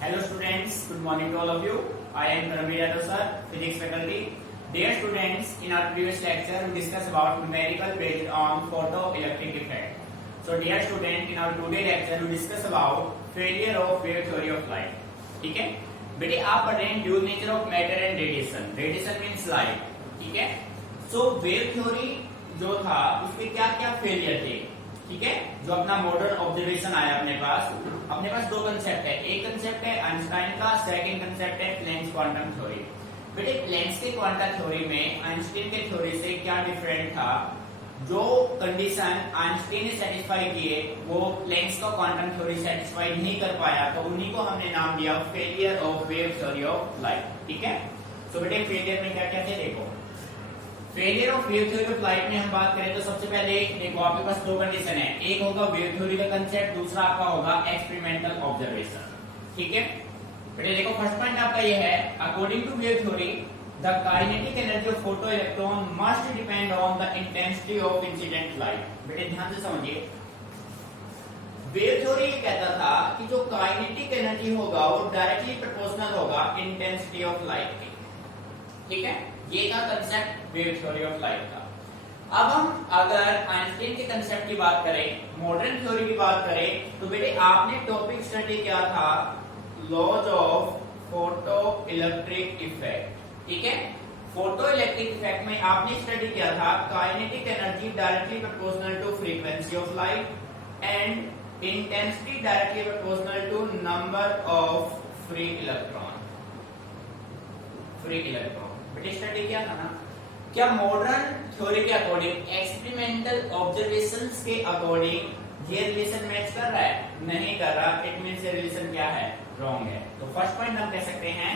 Hello students, good morning to all of you. I am Karamir Yadav sir, physics faculty. Dear students, in our previous lecture we discussed about numerical based on photoelectric effect. So dear student, in our today lecture we discuss about failure of wave theory of light. ठीक है बेटे, आप पढ़ रहे हैं dual nature of matter and radiation. Radiation means light. ठीक है. सो wave theory जो था उसके क्या क्या फेलियर थे. ठीक है. जो अपना मॉडर्न ऑब्जर्वेशन आया अपने पास दो कंसेप्ट है. एक कंसेप्ट है आइंस्टाइन का, सेकंड कंसेप्ट है प्लैंक्स क्वांटम थ्योरी. बेटे प्लैंक्स के क्वांटम थ्योरी में आइंस्टाइन के थ्योरी से क्या डिफरेंट था. जो कंडीशन आइंस्टाइन ने सेटिस्फाई किए वो प्लैंक्स का क्वांटम थ्योरी सेटिस्फाई नहीं कर पाया, तो उन्हीं को हमने नाम दिया failure of wave theory of light. ठीक है. तो बेटे फेलियर में क्या क्या थे देखो. Failure of wave theory of light में हम बात करें तो सबसे पहले देखो आपके पास दो कंडीशन है. एक होगा वेव थ्योरी का कंसेप्ट, दूसरा आपका होगा एक्सपेरिमेंटल ऑब्जर्वेशन. ठीक है बेटे. देखो फर्स्ट पॉइंट आपका ये है, according to wave theory the kinetic energy of photo electron must depend on the intensity of incident light. बेटे ध्यान से समझिए. वेव थ्योरी ये कहता था कि जो काइनेटिक एनर्जी होगा वो डायरेक्टली प्रोपोर्शनल होगा इंटेंसिटी ऑफ लाइट के. ठीक है. ये था concept wave theory of light का. अब हम अगर आइंस्टाइन के कंसेप्ट की बात करें, मॉडर्न थ्योरी की बात करें, तो बेटे आपने टॉपिक स्टडी किया था laws of photo electric effect. ठीक है. फोटो इलेक्ट्रिक इफेक्ट में आपने स्टडी किया था kinetic energy directly proportional to frequency of light and intensity directly proportional to number of free electron. बेटे स्टडी किया था ना. क्या मॉडर्न थ्योरी के अकॉर्डिंग एक्सपेरिमेंटल ऑब्जर्वेशंस के अकॉर्डिंग ये रिलेशन मैच कर रहा है? नहीं कर रहा. इट मींस ये रिलेशन क्या है? रॉन्ग है. तो फर्स्ट पॉइंट हम कह सकते हैं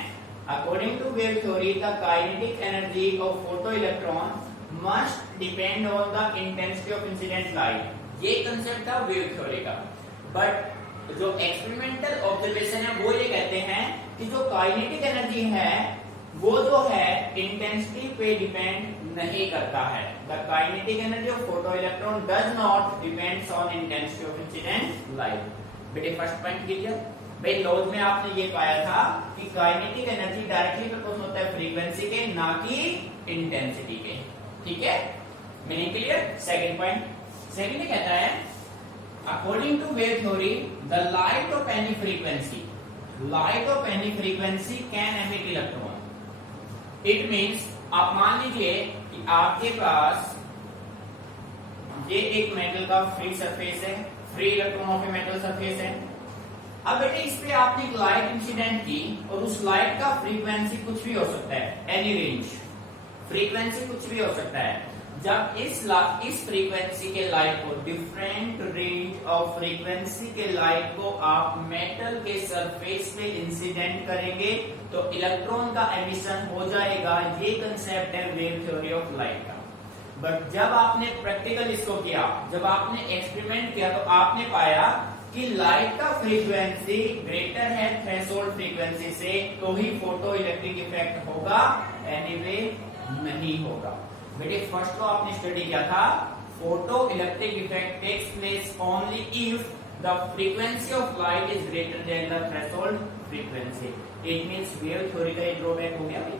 according to wave theory the kinetic energy of photo electron must depend on the intensity of incident light. ये कंसेप्ट था वेव थ्योरी का. बट जो एक्सपेरिमेंटल ऑब्जर्वेशन है वो ये कहते हैं कि जो काइनेटिक एनर्जी है वो जो है इंटेंसिटी पे डिपेंड नहीं करता है. The kinetic energy of photo electron does not depends on intensity of incident light. बेटे फर्स्ट पॉइंट क्लियर. भाई लॉज में आपने ये पाया था कि काइनेटिक एनर्जी डायरेक्टली प्रोपोर्शनल होता है फ्रीक्वेंसी के, ना कि इंटेंसिटी के. ठीक है. Meaning clear. Second point. Second कहता है according to wave theory the light of any frequency can emit electron. It means आप मान लीजिए कि आपके पास ये एक मेटल का फ्री सरफेस है, free electron of a metal surface है. अब बेटे इस पे आपने एक लाइट इंसिडेंट की और उस लाइट का फ्रीक्वेंसी कुछ भी हो सकता है, एनी रेंज. फ्रीक्वेंसी कुछ भी हो सकता है. जब इस फ्रीक्वेंसी के लाइट को, डिफरेंट रेंज ऑफ फ्रीक्वेंसी के लाइट को आप मेटल के सरफेस पे इंसिडेंट करेंगे तो इलेक्ट्रॉन का एमिशन हो जाएगा. ये कंसेप्ट है वेव थ्योरी ऑफ लाइट का. बट जब आपने प्रैक्टिकल इसको किया, जब आपने एक्सपेरिमेंट किया तो आपने पाया कि लाइट का फ्रीक्वेंसी ग्रेटर है थ्रेशोल्ड फ्रीक्वेंसी से, तो ही फोटो इलेक्ट्रिक इफेक्ट होगा, एनीवे नहीं होगा. बेटे फर्स्ट तो आपने स्टडी किया था photo electric effect takes place only if the frequency of light is greater than the threshold frequency. It means wave theory का एक ड्रॉबैक हो गया भाई.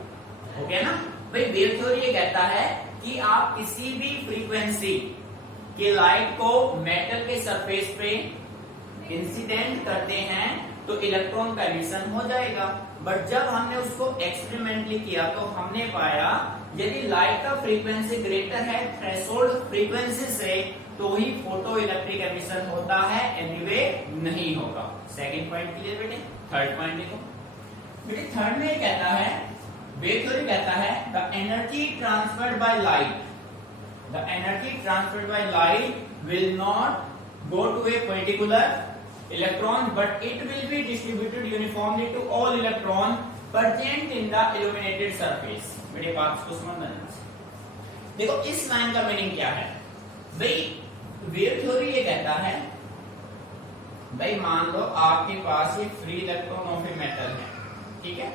हो गया ना भाई. वेव थ्योरी ये कहता है कि आप किसी भी फ्रीक्वेंसी के लाइट को मेटल के सरफेस पे इंसिडेंट करते हैं तो इलेक्ट्रॉन का एमिशन हो जाएगा. बट जब हमने उसको एक्सपेरिमेंटली किया तो हमने पाया यदि लाइट का फ्रीक्वेंसी ग्रेटर है थ्रेशोल्ड फ्रीक्वेंसी से तो ही फोटो इलेक्ट्रिक एमिशन होता है, एनीवे नहीं होगा. सेकंड पॉइंट क्लियर बेटे. थर्ड पॉइंट देखो बेटे. थर्ड में ये कहता है वेव थ्योरी कहता है the energy transferred by light will not go to a particular electron but it will be distributed uniformly to all electron present in the illuminated surface. मेरे बात को समझना. देखो इस लाइन का मीनिंग क्या है भाई. वेव थ्योरी ये कहता है भाई मान लो आपके पास ये free electron of a metal है. ठीक है.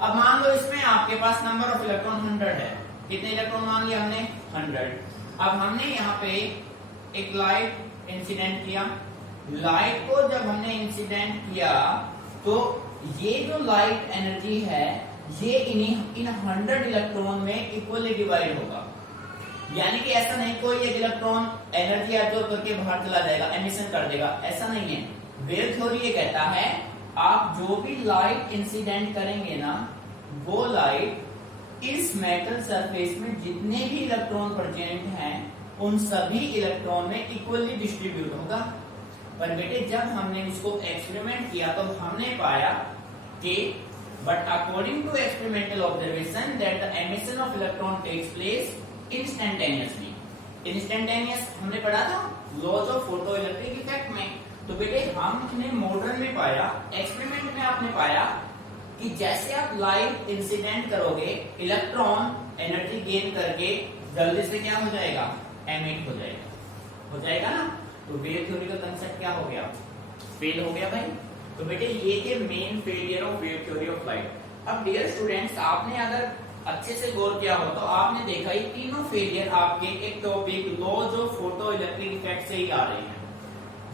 अब मान लो इसमें आपके पास नंबर ऑफ इलेक्ट्रॉन 100 है. कितने इलेक्ट्रॉन मान लिया हमने? 100. अब हमने यहाँ पे एक लाइट इंसिडेंट किया लाइट को जब हमने इंसिडेंट किया तो ये जो लाइट एनर्जी है ये इन 100 इलेक्ट्रॉन में इक्वली डिवाइड होगा। यानी कि ऐसा नहीं कोई एक इलेक्ट्रॉन एनर्जी एब्जॉर्ब करके बाहर चला जाएगा, एमिशन कर देगा, ऐसा नहीं है। वेव थ्योरी ये कहता है आप जो भी लाइट इंसिडेंट करेंगे ना, वो लाइट इस मेटल सरफेस में जितने भी इलेक्ट्रॉन प्रेजेंट हैं उन सभी इलेक्ट्रॉन में इक्वली डिस्ट्रीब्यूट होगा। पर बेटे जब हमने उसको एक्सपेरिमेंट किया तो हमने पाया कि but according to experimental observation that the emission of electron takes place instantaneously. Instantaneous हमने पढ़ा था laws of photo electric effect में। तो बेटे हमने मॉडर्न में पाया, एक्सपेरिमेंट में आपने पाया कि जैसे आप लाइट इंसिडेंट करोगे इलेक्ट्रॉन एनर्जी गेन करके जल्दी से क्या हो जाएगा, एमिट हो जाएगा ना। तो वेव थ्योरी का कंसेप्ट क्या हो गया, फेल हो गया भाई। तो बेटे ये थे main failure of wave theory of light. अब डियर स्टूडेंट्स आपने अगर अच्छे से गौर किया हो तो आपने देखा ये तीनों फेलियर आपके एक topic laws of photo electric effect से ही आ रहे हैं।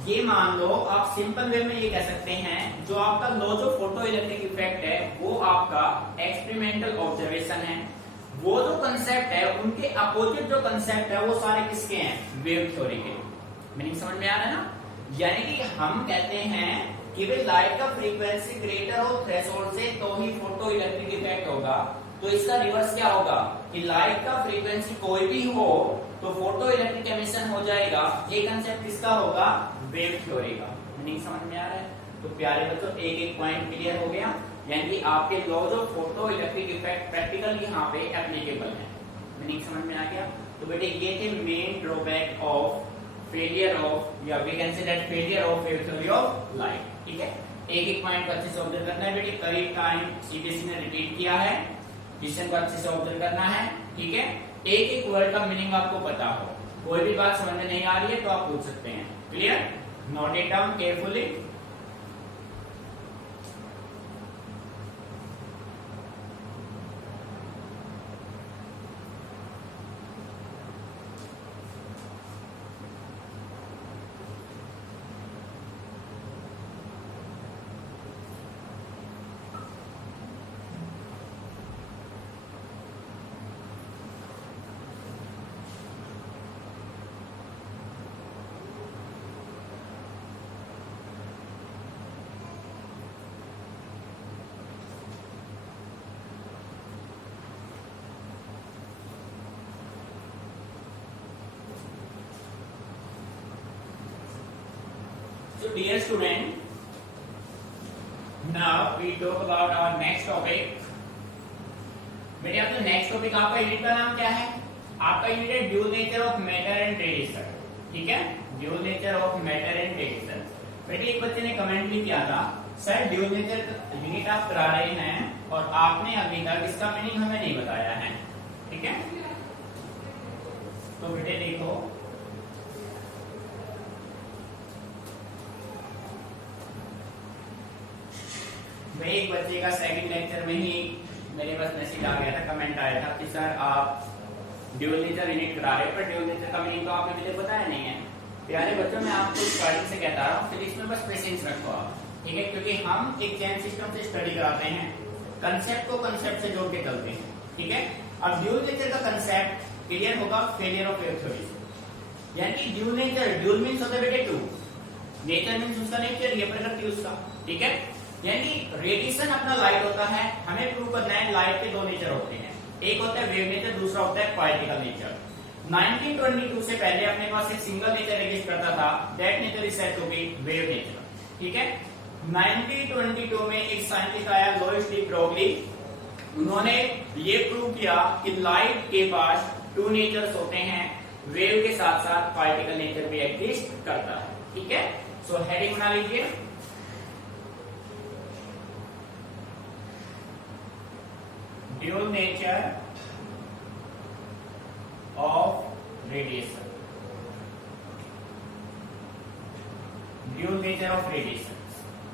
ये मान लो आप सिंपल वे में ये कह सकते हैं जो आपका laws of photo electric effect है वो आपका एक्सपेरिमेंटल ऑब्जर्वेशन है। वो जो कंसेप्ट है उनके अपोजिट जो कंसेप्ट है वो सारे किसके हैं, वेव थ्योरी के। मीनिंग समझ में आ रहा है ना। यानी कि हम कहते हैं कि भाई लाइट का फ्रीक्वेंसी ग्रेटर हो थ्रेशोल्ड से तो ही फोटो इलेक्ट्रिक इफेक्ट होगा। तो इसका रिवर्स क्या होगा कि लाइट का फ्रीक्वेंसी कोई भी हो तो फोटो इलेक्ट्रिक एमिशन हो जाएगा। ये कंसेप्ट किसका होगा, वेव थ्योरी का। मीनिंग समझ में आ रहा है। तो प्यारे बच्चों एक एक पॉइंट क्लियर हो गया। यानी कि आपके laws of photo electric effect practical यहाँ पे एप्लीकेबल है। मीनिंग समझ में आ गया। तो बेटे ये थे main drawback of failure of या we can say that failure of wave theory of light. ठीक है, एक एक पॉइंट को अच्छे से ऑब्जर्व करना है बेटे। करीब टाइम सीबीएसई ने रिपीट किया है, क्वेश्चन को अच्छे से ऑब्जर्व करना है। ठीक है, एक एक वर्ड का मीनिंग आपको पता हो, कोई भी बात समझ में नहीं आ रही है तो आप पूछ सकते हैं। Clear, note it down carefully. So dear student, now we talk about our next topic. बेटे अब जो नेक्स्ट टॉपिक आपका यूनिट का नाम क्या है, आपका यूनिट है dual nature of matter and radiation. ठीक है, dual nature of matter and radiation. बेटे एक बच्चे ने कमेंट भी किया था सर ड्यूल नेचर यूनिट आप करा रहे हैं और आपने अभी तक इसका मीनिंग हमें नहीं बताया है। ठीक है, तो बेटे देखो मैं एक बच्चे का सेकंड लेक्चर में ही मेरे पास मैसेज आ गया था, कमेंट आया था कि सर आप ड्यूल नेचर यूनिट करा रहे हो पर ड्यूल नेचर का मीनिंग तो आपने मुझे बताया नहीं है। प्यारे बच्चों मैं आपको स्टार्टिंग से कहता रहा हूँ, फिजिक्स में बस पेशेंस रखो आप। ठीक है, क्योंकि हम एक चैन सिस्टम से स्टडी कराते हैं, कंसेप्ट को कंसेप्ट से जोड़ के चलते हैं। ठीक है, अब ड्यूल नेचर का कंसेप्ट क्लियर होगा फेलियर ऑफ वेव थ्योरी। यानी कि ड्यूल नेचर, ड्यूल मीन्स होता है बेटे टू, नेचर मीन्स उसका नेचर, ये प्रकृति उसका। ठीक है, यानी रेडिएशन अपना लाइट होता है, हमें प्रूव करना है लाइट के दो नेचर होते हैं, एक होता है वेव नेचर, दूसरा होता है पार्टिकल नेचर। 1922 से पहले अपने पास एक सिंगल नेचर एग्जिस्ट करता था, that nature is said to be wave nature. ठीक है, 1922 में एक साइंटिस्ट आया लुईस डी ब्रोगली, उन्होंने ये प्रूव किया कि लाइट के पास टू नेचर्स होते हैं, वेव के साथ साथ पार्टिकल नेचर भी एग्जिस्ट करता है। ठीक है, सो हेडिंग बना लीजिए dual nature of radiation. Dual nature of radiation.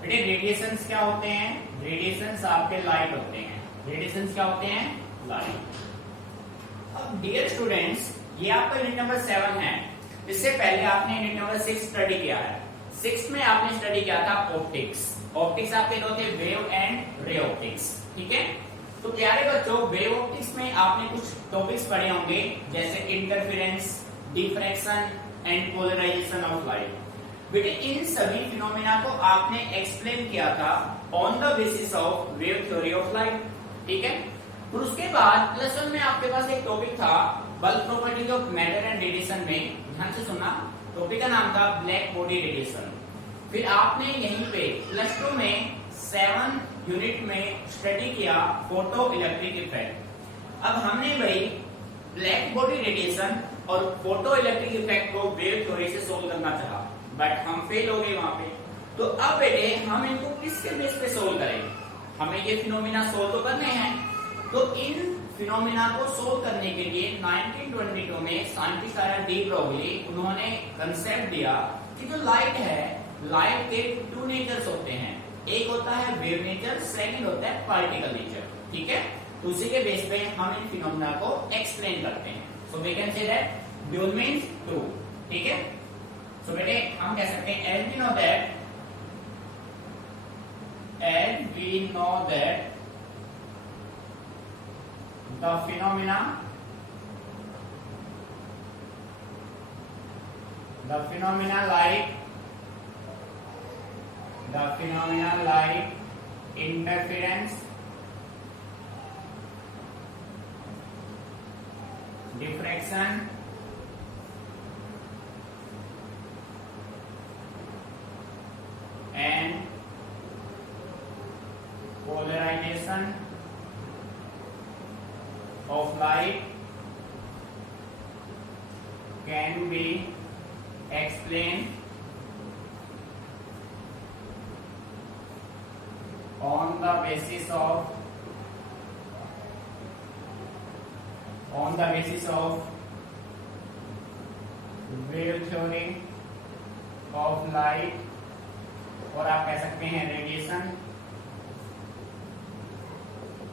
बेटे रेडिएशंस क्या होते हैं, रेडिएशंस आपके लाइट होते हैं, रेडिएशंस क्या होते हैं, लाइट। अब डियर स्टूडेंट्स ये आपका यूनिट नंबर 7 है, इससे पहले आपने यूनिट नंबर 6 स्टडी किया है। सिक्स्थ में आपने स्टडी किया था ऑप्टिक्स। ऑप्टिक्स आपके दो थे, वेव एंड रे ऑप्टिक्स, ठीक है। तो प्यारे बच्चों, वेव ऑप्टिक्स में आपने कुछ टॉपिक्स पढ़े होंगे जैसे interference, diffraction and polarization of light. बेटे इन सभी फिनोमेना को आपने एक्सप्लेन किया था on the basis of wave theory of light, ठीक है। फिर उसके बाद प्लस वन में आपके पास एक टॉपिक था bulk properties of matter and radiation में, ध्यान से सुनना, टॉपिक का नाम था ब्लैक बॉडी रेडिएशन। फिर आपने यहीं पे प्लस टू में 7 यूनिट में स्टडी किया फोटो इलेक्ट्रिक इफेक्ट। अब हमने भाई ब्लैक बॉडी रेडिएशन और फोटो इलेक्ट्रिक इफेक्ट को वेव थ्योरी से सोल्व करना चाहा, बट हम फेल हो गए वहां पे। तो अब बेटे हम इनको किसके बेस पे सोल्व करेंगे? हमें ये फिनोमिना सोल्व तो करने हैं। तो इन फिनोमिना को सोल्व करने के लिए 1922 में साइंटिस्ट आया डी ब्रोगली, उन्होंने कंसेप्ट दिया कि जो लाइट है, लाइट के 2 नेचर्स होते हैं, एक होता है वेव नेचर, सेकंड होता है पार्टिकल नेचर, ठीक है। तो उसी के बेस पे हम इन फिनोमिना को एक्सप्लेन करते हैं। So we can say that dual means 2, ठीक है। सो बेटे हम कह सकते हैं as we know that the phenomena like interference, diffraction and polarization of light can be explained on the basis of wave theory of light, और आप कह सकते हैं रेडिएशन,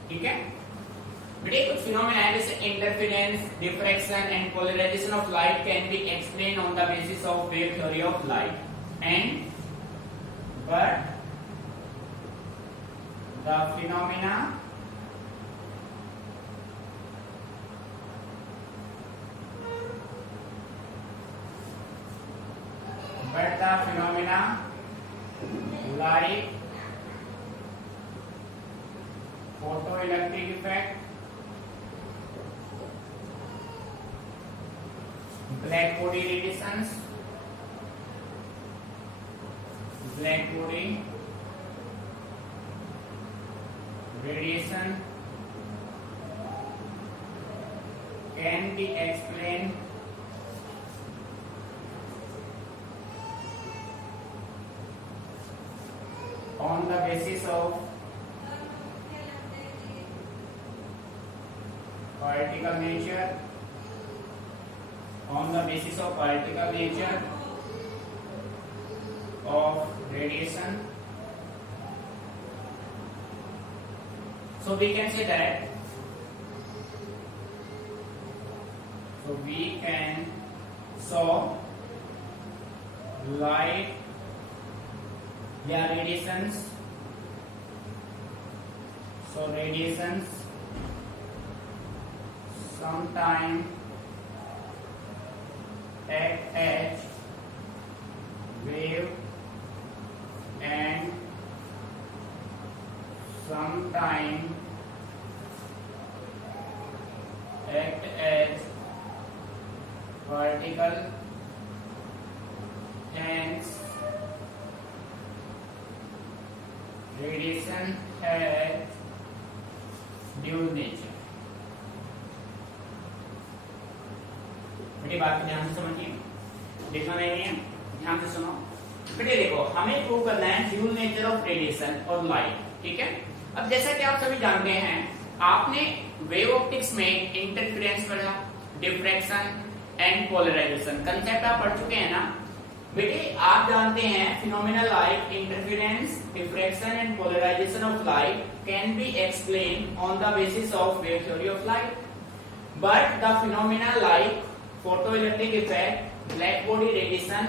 ठीक है। बेटे कुछ फिनोमेना है जैसे interference, diffraction and polarization of light can be explain on the basis of wave theory of light and but the phenomena like photoelectric effect, black body radiations, black body radiation can be explained on the basis of particle nature, of radiation. So we can say that, so light या radiations, so radiations sometimes act as wave and sometimes act as particle, hence radiation has dual nature। बेटे बात को ध्यान से समझिए, देखना नहीं है, ध्यान से सुनो। बेटे देखो, हमें प्रूव करना है ड्यूल नेचर ऑफ रेडिएशन और लाइट, ठीक है। अब जैसा कि आप सभी जानते हैं, आपने वेव ऑप्टिक्स में इंटरफेरेंस पढ़ा, डिफ्रैक्शन एंड पोलराइजेशन कंसेप्ट आप पढ़ चुके हैं ना। बेटे आप जानते हैं phenomena like interference, diffraction and polarization of light can be explain on the basis of wave theory of light, but the phenomena like photoelectric effect, black body radiation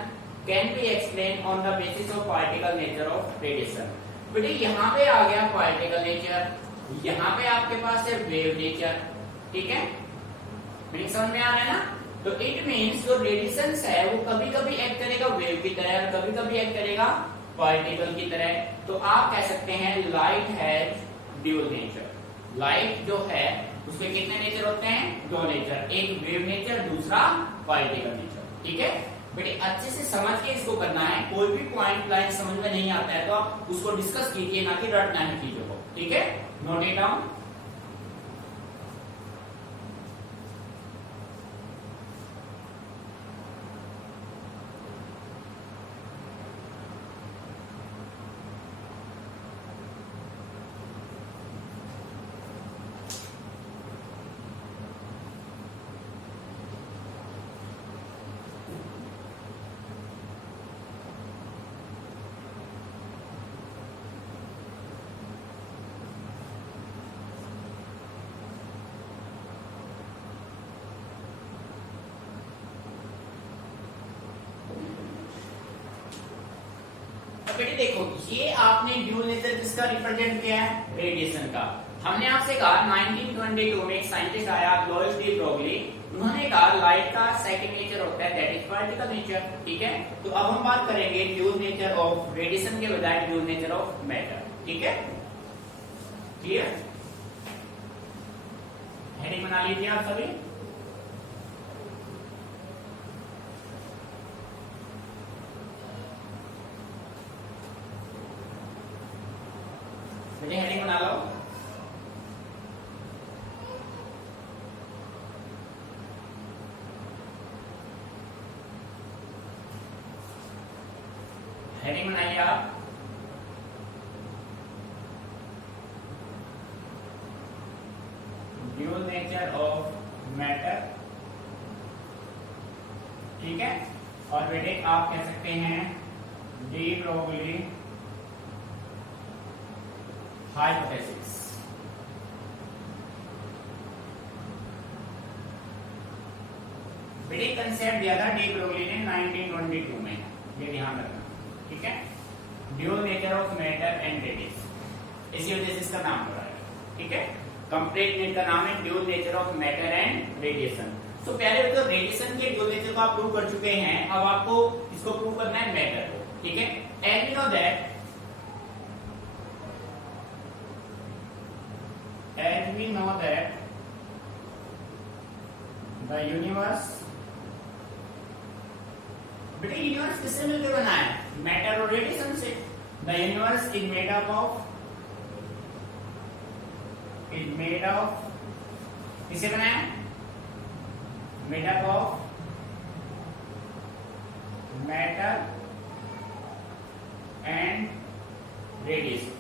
can be explain on the basis of particle nature of radiation. बेटे यहाँ पे आ गया particle nature, यहाँ पे आपके पास है wave nature, ठीक है, मीनिंग समझ में आ रहा है ना। तो इट मीन्स जो रेडिएशन है वो कभी कभी एक्ट करेगा वेव की तरह और कभी कभी एक्ट करेगा पार्टिकल की तरह। तो आप कह सकते हैं light has dual nature. Light जो है उसके कितने नेचर होते हैं? दो नेचर, एक वेव नेचर, दूसरा पार्टिकल नेचर, ठीक है। बेटे अच्छे से समझ के इसको करना है, कोई भी पॉइंट लाइन समझ में नहीं आता है तो आप उसको डिस्कस कीजिए, ना कि रटना है चीजों को, ठीक है। Note it down. बेटे देखो, ये आपने ड्यूल नेचर किसका रिप्रेजेंट किया है? रेडिएशन का। हमने आपसे कहा 1922 में एक साइंटिस्ट आया लुईस डी ब्रोगली, उन्होंने कहा लाइट का सेकंड नेचर होता है दैट इज पार्टिकल नेचर, ठीक है। तो अब हम बात करेंगे ड्यूल नेचर ऑफ रेडिएशन के बजाय ड्यूल नेचर ऑफ मैटर, ठीक है। क्लियर? हेडिंग बना लीजिए आप सभी। बेटे हेडिंग बना लो। हेडिंग बनाइए आप। ड्यूल नेचर ऑफ मैटर, ठीक है। और बेटे आप कह सकते हैं डी ब्रोगली हाइपोथेसिस। बेटे कंसेप्ट दिया था डी ब्रोगली ने 1922 में, ये ध्यान रखना, ठीक है। Dual nature of matter and radiation, इसी वजह से इसका नाम पड़ा है, ठीक है। कंप्लीट नेट का नाम है dual nature of matter and radiation. तो पहले तो रेडिएशन के ड्यूल नेचर को आप प्रूव कर चुके हैं, अब आपको इसको प्रूव करना है मैटर को, ठीक है। And we know that as we know that the universe, बेटे यूनिवर्स किससे मिलकर बना है? मैटर और रेडिएशन से। The universe is made up of किससे बना है? Made up of matter and radiation।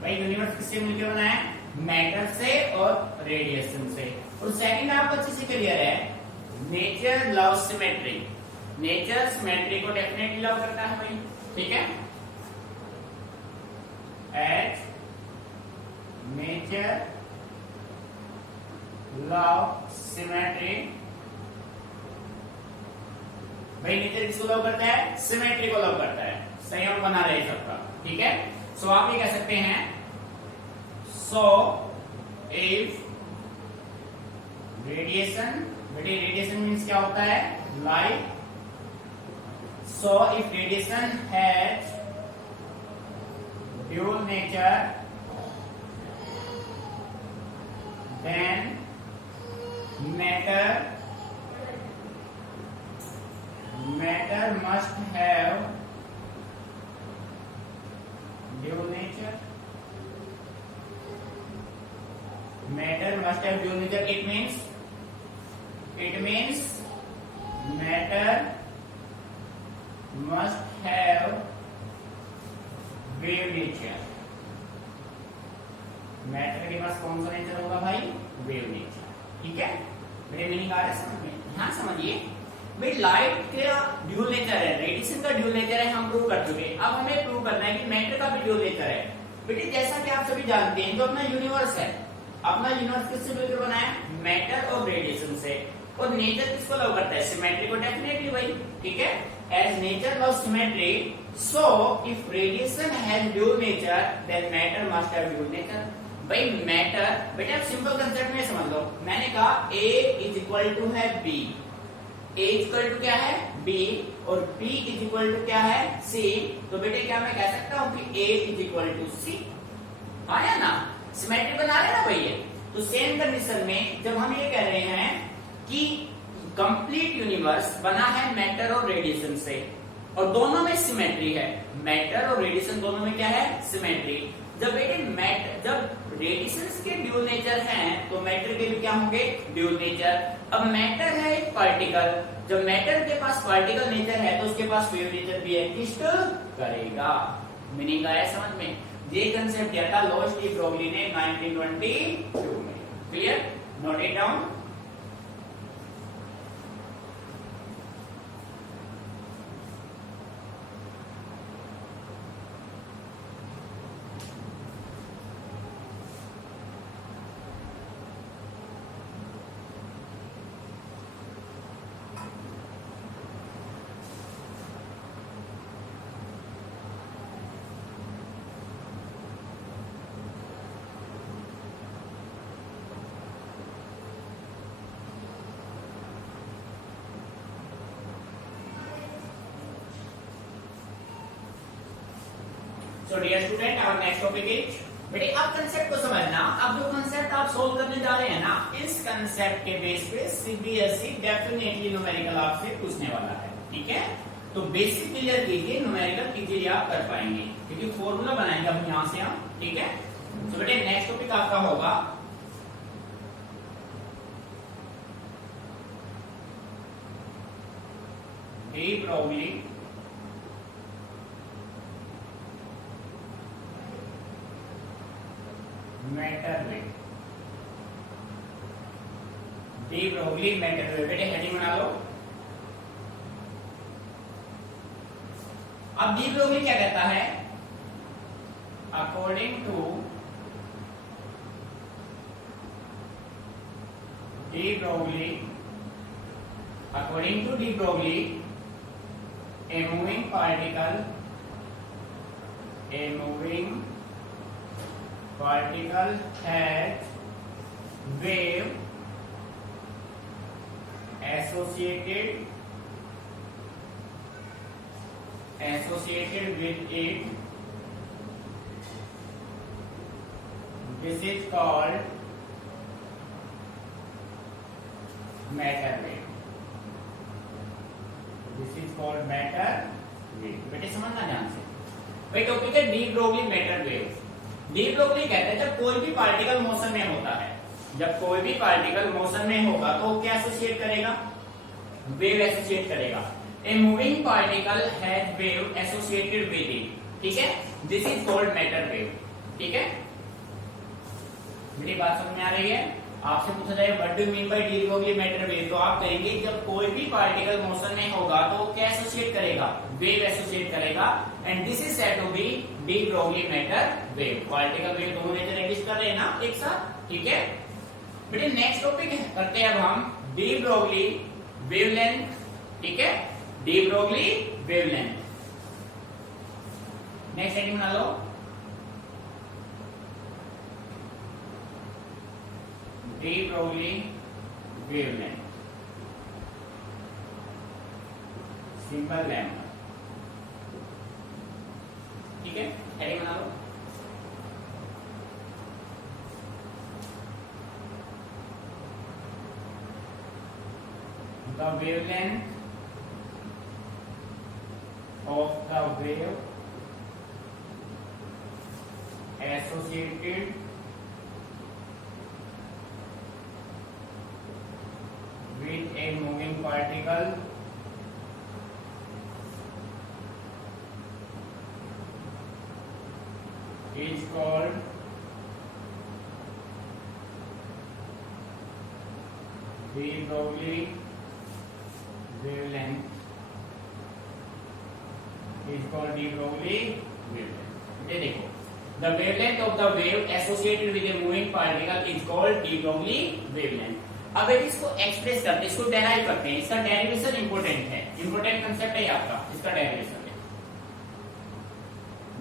भाई यूनिवर्स किससे मिलकर बना है? मैटर से और रेडिएशन से। और सेकंड आपको अच्छे से क्लियर है, nature love symmetry. Nature symmetry को डेफिनेटली लव करता है भाई, ठीक है। एज नेचर लव सिमेट्री, भाई नेचर किसको लव करता है? सिमेट्री को लव करता है, संयोग बना रहे सबका, ठीक है। सो आप ये कह सकते हैं सो इफ रेडिएशन, बेटे रेडिएशन मीन्स क्या होता है? Light. So if radiation has dual nature then matter must have dual nature. Matter must have dual nature. It means matter must have wave nature। Matter के पास कौन सा nature होगा भाई? Wave nature, ठीक है। मेरे मीनिंग आ रहा है समझ में? हाँ समझिए भाई, लाइट का ड्यूल नेचर है, रेडिएशन का ड्यूल नेचर है, हम प्रूव कर चुके। अब हमें प्रूव करना है कि मैटर का भी ड्यूल नेचर है। बेटे जैसा कि आप सभी जानते हैं, जो अपना यूनिवर्स है, अपना यूनिवर्स किससे मिलकर बना है? मैटर और रेडिएशन से। और नेचर किसको लव करता है? सिमेट्री को डेफिनेटली भाई, ठीक है। As nature love symmetry, so if radiation has dual nature then matter must have dual nature. भाई मैटर, बेटा आप सिंपल कंसेप्ट में समझ लो। मैंने कहा A इज इक्वल टू है B, A इक्वल टू क्या है B, और B इज इक्वल टू क्या है C। तो बेटे क्या मैं कह सकता हूं कि A is equal to C, आया ना? सिमेट्री बना रहे ना भैया। तो सेम कंडीशन में जब हम ये कह रहे हैं कि कंप्लीट यूनिवर्स बना है मैटर और रेडिएशन से, और दोनों में सिमेट्री है, मैटर और रेडिएशन दोनों में क्या है? सिमेट्री। जब बेटे मैटर, जब रेडिएशंस के ड्यूल नेचर हैं तो मैटर के भी क्या होंगे? Dual nature. अब मैटर है एक पार्टिकल, जब मैटर के पास पार्टिकल नेचर है तो उसके पास वेव नेचर भी एग्जिस्ट करेगा। मीनिंग आया समझ में? ये कंसेप्ट दिया था लॉइस डी ब्रोगली ने 1922 में। Clear? Note it down. So dear student, our next topic is, बेटे अब कंसेप्ट को समझना। अब जो कंसेप्ट आप सोल्व करने जा रहे हैं ना, इस कंसेप्ट के बेस पे सीबीएसई डेफिनेटली न्यूमेरिकल आपसे पूछने वाला है, ठीक है। तो बेसिक क्लियर कीजिए, न्यूमेरिकल इजीली आप कर पाएंगे, क्योंकि फॉर्मूला बनाएंगे हम यहां से हम, ठीक है। तो बेटे नेक्स्ट टॉपिक आपका होगा de Broglie matter wave. De Broglie matter wave, बेटे हेडिंग बना लो। अब डी ब्रोगली क्या कहता है? According to de Broglie, according to de Broglie, a moving particle, a moving particle has wave associated with it. This is called matter wave. This is called matter wave. बेटे समझना ध्यान से। भाई topic है de Broglie matter wave. De Broglie कहते हैं जब कोई भी पार्टिकल मोशन में होता है, जब कोई भी पार्टिकल मोशन में होगा तो क्या एसोसिएट करेगा? वेव एसोसिएट करेगा। A moving particle has wave associated with it, ठीक है। This is called matter wave, ठीक है। मेरी बात समझ में आ रही है? आपसे पूछा जाए what do you mean by D Broglie matter wave, तो आप कहेंगे जब कोई भी पार्टिकल मोशन में होगा तो क्या एसोसिएट करेगा? वेव एसोसिएट करेगा। And this is said to be de Broglie matter wave. Particle wave दोनों नेचर एग्जिस्ट कर रहे हैं ना एक साथ, ठीक है। बेटे नेक्स्ट टॉपिक करते हैं अब हम डी ब्रोगली वेवलेंथ, ठीक है। De Broglie wavelength, next heading बना लो de Broglie wavelength, simple lambda, ठीक है। हेडिंग बना लो। The wavelength of the wave associated with a moving particle is called de Broglie wavelength, is called de Broglie wavelength। ये देखो, the wavelength of the wave associated with a moving particle is called de Broglie wavelength। अब यदि इसको express करते हैं, इसको derive करते हैं, इसका डेरिवेशन इंपोर्टेंट है, इंपोर्टेंट कंसेप्ट है आपका, इसका डेरिवेशन है।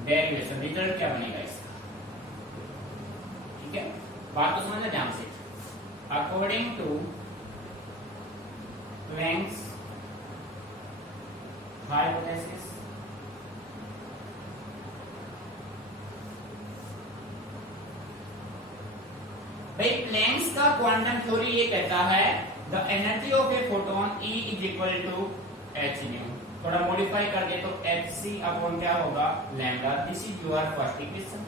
डेरिवेशन रिजल्ट क्या बनेगा इसका, ठीक है, बात तो समझना ध्यान से। अकॉर्डिंग टू प्लैंक्स हाइपोथेसिस, भाई प्लैंक्स का क्वांटम थ्योरी ये कहता है the energy of a photon E is equal to h nu. थोड़ा मॉडिफाई कर दे तो hc अपॉन क्या होगा, lambda. This is your first equation.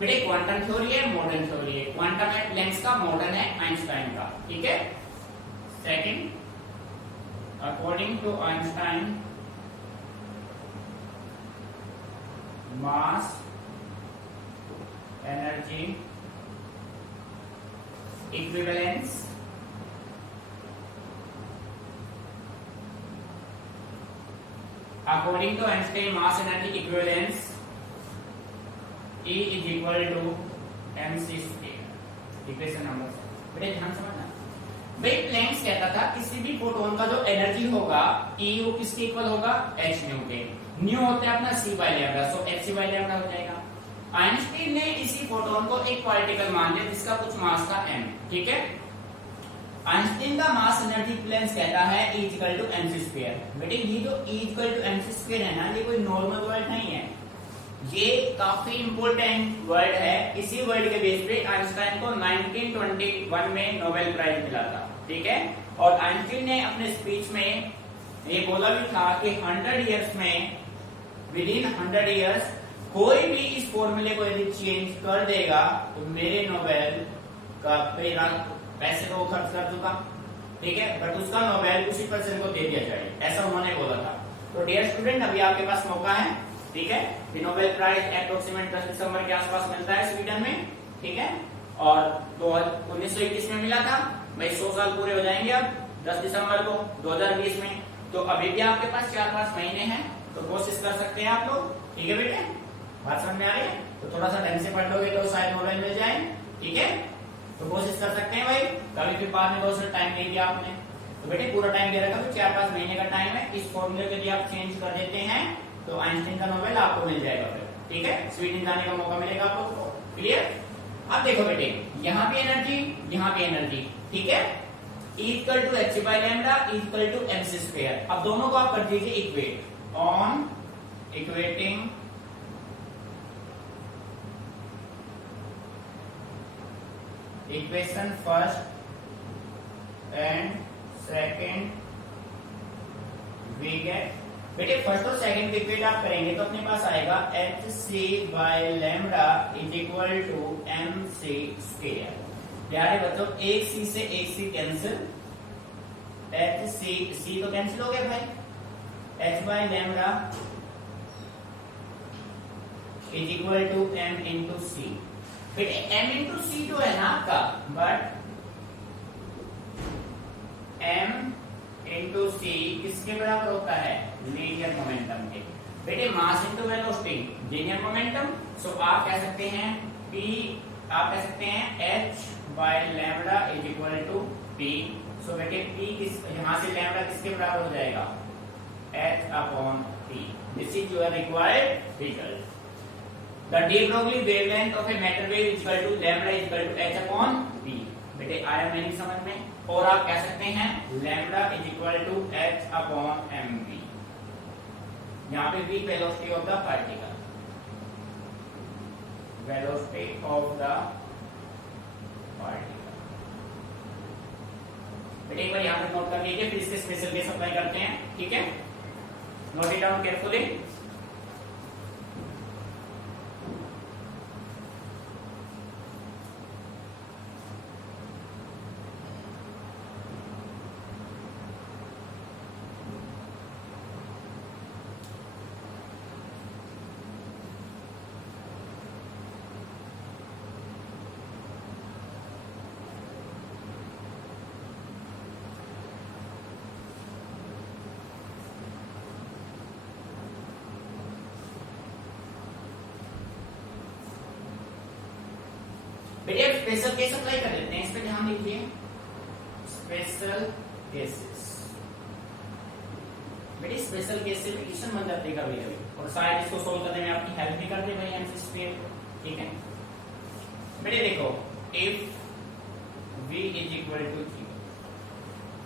बेटे क्वांटम थ्योरी है, मॉडर्न थ्योरी है। क्वांटम है प्लैंक्स का, मॉडर्न है आइंस्टाइन का, ठीक है। Second, according to Einstein mass energy equivalence according to Einstein mass energy equivalence E is equal to mc square। Equation number, बेटे ध्यान समझना। भाई प्लैंक्स कहता था किसी भी फोटोन का जो एनर्जी होगा E वो किसके इक्वल होगा, h न्यू के। न्यू होता है अपना c by lambda, so h c by lambda हो जाएगा। आइंस्टीन ने इसी फोटोन को एक पार्टिकल मान लिया जिसका कुछ मास था m, ठीक है। आइंस्टीन का मास एनर्जी बैलेंस कहता है E equal to mc square. बेटे ये जो E equal to mc square है ना, ये कोई नॉर्मल वर्ड नहीं है, ये काफी इंपॉर्टेंट वर्ड है। इसी वर्ड के बेस पे आइंस्टाइन को 1921 में नोबेल प्राइज मिला था, ठीक है। और आइंस्टीन ने अपने स्पीच में ये बोला भी था कि 100 इयर्स में, विद इन 100 इयर्स कोई भी इस फॉर्मूले को यदि चेंज कर देगा तो मेरे नोबेल का पैसे को खर्च कर चुका, ठीक है, बट उसका नोबेल उसी पर्सन को दे दिया जाए, ऐसा उन्होंने बोला था। तो डियर स्टूडेंट, अभी आपके पास मौका है, ठीक है। नोबेल प्राइज अप्रोक्सीमेट 10 दिसंबर के आसपास मिलता है स्वीडन में, ठीक है। और 1921 में मिला था, भाई 100 साल पूरे हो जाएंगे अब 10 दिसंबर को 2020 में। तो अभी भी आपके पास 4-5 महीने हैं, तो कोशिश कर सकते हैं आप लोग, ठीक है बेटे। बात समझ में आ रही है? तो थोड़ा सा ढंग से पढ़ लोगे तो शायद नोबेल मिल जाए, ठीक है। तो कोशिश कर सकते हैं भाई, कभी फिर बाद में बहुत टाइम दे दिया आपने, तो बेटे पूरा टाइम दे रखा, तो 4-5 महीने का टाइम है। इस फॉर्मूले को यदि आप चेंज कर देते हैं तो आइंस्टीन का नोबेल आपको मिल जाएगा फिर, ठीक है। स्वीडन जाने का मौका मिलेगा आप लोगों को, क्लियर। अब देखो बेटे, यहाँ भी एनर्जी, यहाँ भी एनर्जी, ठीक है। E equal to h by lambda equal to mc square. अब दोनों को आप कर दीजिए equate. On equating equation first and second we get, बेटे फर्स्ट और सेकंड की इक्वेट आप करेंगे तो अपने पास आएगा hc by lambda is equal to mc square. प्यारे बच्चों, एक c से एक c कैंसिल, c तो कैंसिल हो गया भाई, h by lambda is equal to m into c। बेटे m इंटू c जो है ना आपका, बट m इंटू c किसके बराबर होता है, लीनियर मोमेंटम के। बेटे mass into velocity linear momentum, so आप कह सकते हैं p, आप कह सकते हैं h by lambda is equal to p। So बेटे p किस, यहां से लैम्डा किसके बराबर हो जाएगा, h upon p। This is your required result. The de Broglie wavelength of a matter wave is equal to lambda is equal to h upon p। बेटे आया मेरी समझ में। और आप कह सकते हैं lambda is equal to h upon mv। यहाँ पे v velocity of the particle, velocity of the particle। बेटे एक बार यहाँ पे नोट कर लीजिए, फिर इसके स्पेशल केस अप्लाई करते हैं, ठीक है। Note it down carefully. बेटे अब स्पेशल केस अप्लाई कर लेते हैं, इस पे ध्यान दीजिए। Special cases. बेटे स्पेशल केस से भी क्वेश्चन बन जाते कभी कभी, और शायद इसको सोल्व करने में आपकी हेल्प भी करते भाई एमसी स्क्वायर। ठीक है बेटे देखो, if v is equal to 0,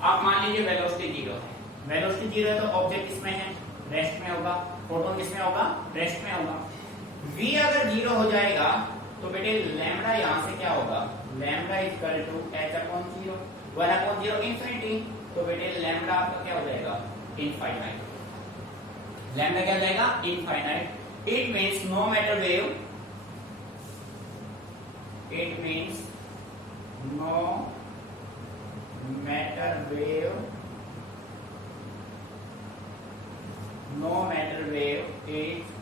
आप मान लीजिए वेलोसिटी 0 है। वेलोसिटी 0 है तो ऑब्जेक्ट किसमें है? रेस्ट में होगा। प्रोटॉन किसमें होगा? रेस्ट में होगा। v अगर 0 हो जाएगा तो बेटे लैम्डा यहां से क्या होगा? Lambda equal to h upon 0, 1 upon 0 infinity. तो बेटे लैम्डा आपका क्या हो जाएगा? इनफाइनाइट। लैम्डा क्या हो जाएगा? Infinite. It means no matter wave, it means no matter wave, no matter wave is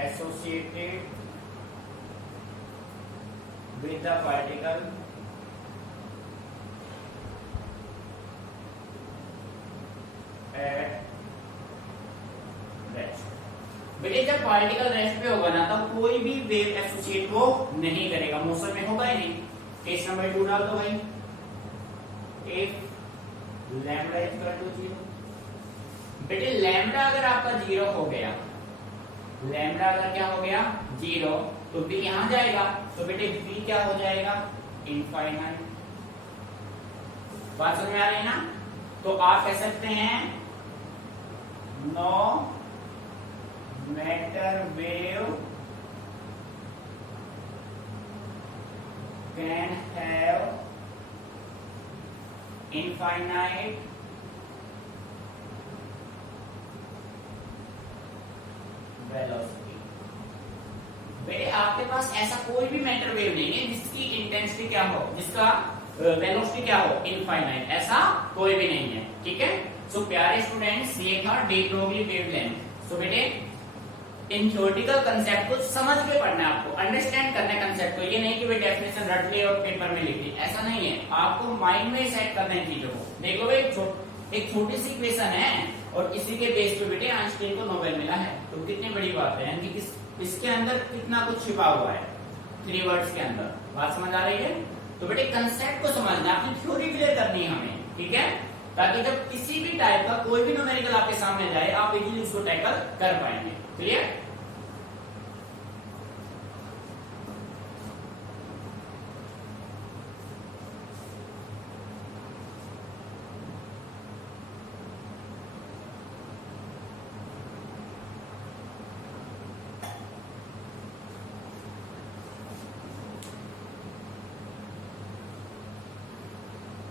associated with the particle at rest। बेटे जब पार्टिकल रेस्ट पे होगा ना तब कोई भी वेव एसोसिएट वो नहीं करेगा, मोशन में होगा ही नहीं। केस नंबर 2 डाल दो भाई, इफ लैम्डा इक्वल टू 0। बेटे लैम्डा अगर आपका 0 हो गया, लैम्डा अगर क्या हो गया? 0, तो v यहां जाएगा, तो बेटे v क्या हो जाएगा? इनफाइनाइट। बात समझ में आ रही है ना? तो आप कह सकते हैं no matter wave can have infinite velocity. बेटे आपके पास ऐसा कोई भी मैटर वेव नहीं है जिसकी इंटेंसिटी क्या हो, जिसका वेलोसिटी क्या हो? इनफाइनाइट। ऐसा कोई भी नहीं है। ठीक है। सो प्यारे स्टूडेंट्स, ये था डी ब्रोगली वेवलेंथ। सो बेटे इन थ्योरेटिकल कंसेप्ट को समझ के पढ़ना है आपको, अंडरस्टैंड करना है कंसेप्ट को। ये नहीं कि भाई डेफिनेशन रट ली और पेपर में लिख ली, ऐसा नहीं है। आपको माइंड में सेट करना है चीजों को। देख लो भाई, एक छोटी सी इक्वेशन है और इसी के बेस पे बेटे आइंस्टाइन को नोबेल मिला है, तो कितनी बड़ी बात है। यानी कि इसके अंदर कितना कुछ छिपा हुआ है 3 वर्ड्स के अंदर। बात समझ आ रही है? तो बेटे कंसेप्ट को समझना, अपनी थ्योरी क्लियर करनी है हमें। ठीक है, ताकि जब किसी भी टाइप का कोई भी न्यूमेरिकल आपके सामने जाए आप इजीली उसको टैकल कर पाएंगे। क्लियर?